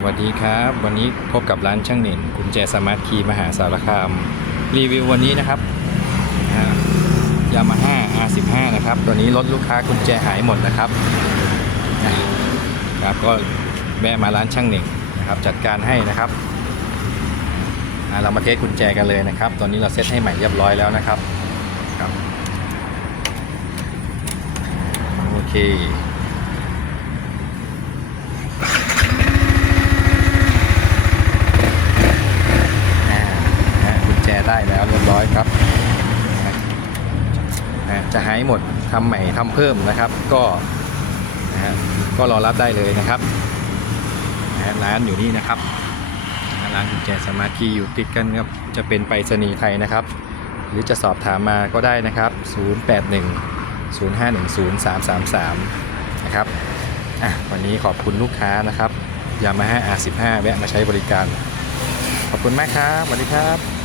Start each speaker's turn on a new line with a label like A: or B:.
A: สวัสดีครับ วันนี้พบกับร้านช่างเหน่นกุญแจสมาร์ทคีย์มหาสารคาม รีวิววันนี้นะครับยามาฮ่า R15 นะครับ ตัวนี้รถลูกค้ากุญแจหายหมดนะครับนะครับก็แวะมาร้านช่างเหน่งนะครับ จัดการให้นะครับเรามาเทสกุญแจกันเลยนะครับ ตอนนี้เราเซตให้ใหม่เรียบร้อยแล้วนะครับครับโอเค อ่านะฮะกุญแจ ได้แล้วเรียบร้อยครับนะฮะจะหายหมดทำใหม่ทำเพิ่มนะครับ ก็นะฮะก็รอรับได้เลยนะครับนะร้านอยู่นี่นะครับร้านกุญแจสมาร์ทคีอยู่ติดกันครับ จะเป็นไปรษณีย์ไทยนะครับ หรือจะสอบถามมาก็ได้นะครับ 081 0510 333 นะครับอะวันนี้ขอบคุณลูกค้านะครับยามาฮ่า R15 แวะมาใช้บริการ ขอบคุณมากครับสวัสดีครับ